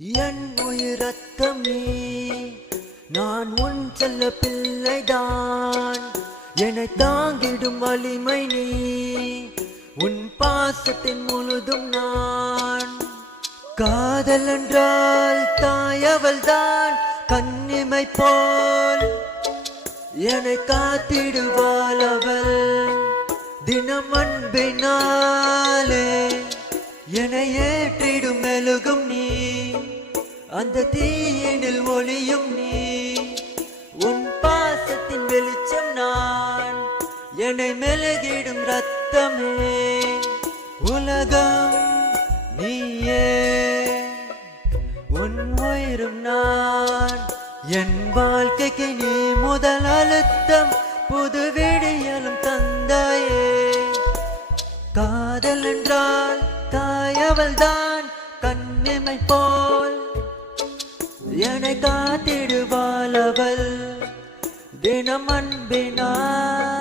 என் உயிர் ரத்தம் நீ, நான் உன் செல்ல பிள்ளைதான். என்னை தாங்கிடும் வலிமை நீ, உன் பாசத்தின் முழுதும் நான். காதல் என்றால் தாயவள்தான், கண்ணிமை போல் என்னை காத்திடுவாள் அவள். தினம் அன்பினாலே என்னை ஏற்றிடும் மெழுகும் நீ, அந்த தீயினில் ஒளியும் நீ. உன் பாசத்தின் வெளிச்சம் நான், என்னை மெழுகிடும் ரத்தமே. உலகம் நீயே, உன் உயிரும் நான். என் வாழ்க்கைக்கு நீ முதல் அழுத்தம், புது விடியலும் தந்தாயே. காதல் என்றால் தாயவள்தான், கண்ணிமை போல் என்னை காத்திடுவாள் அவள். தினம் அன்பினாள்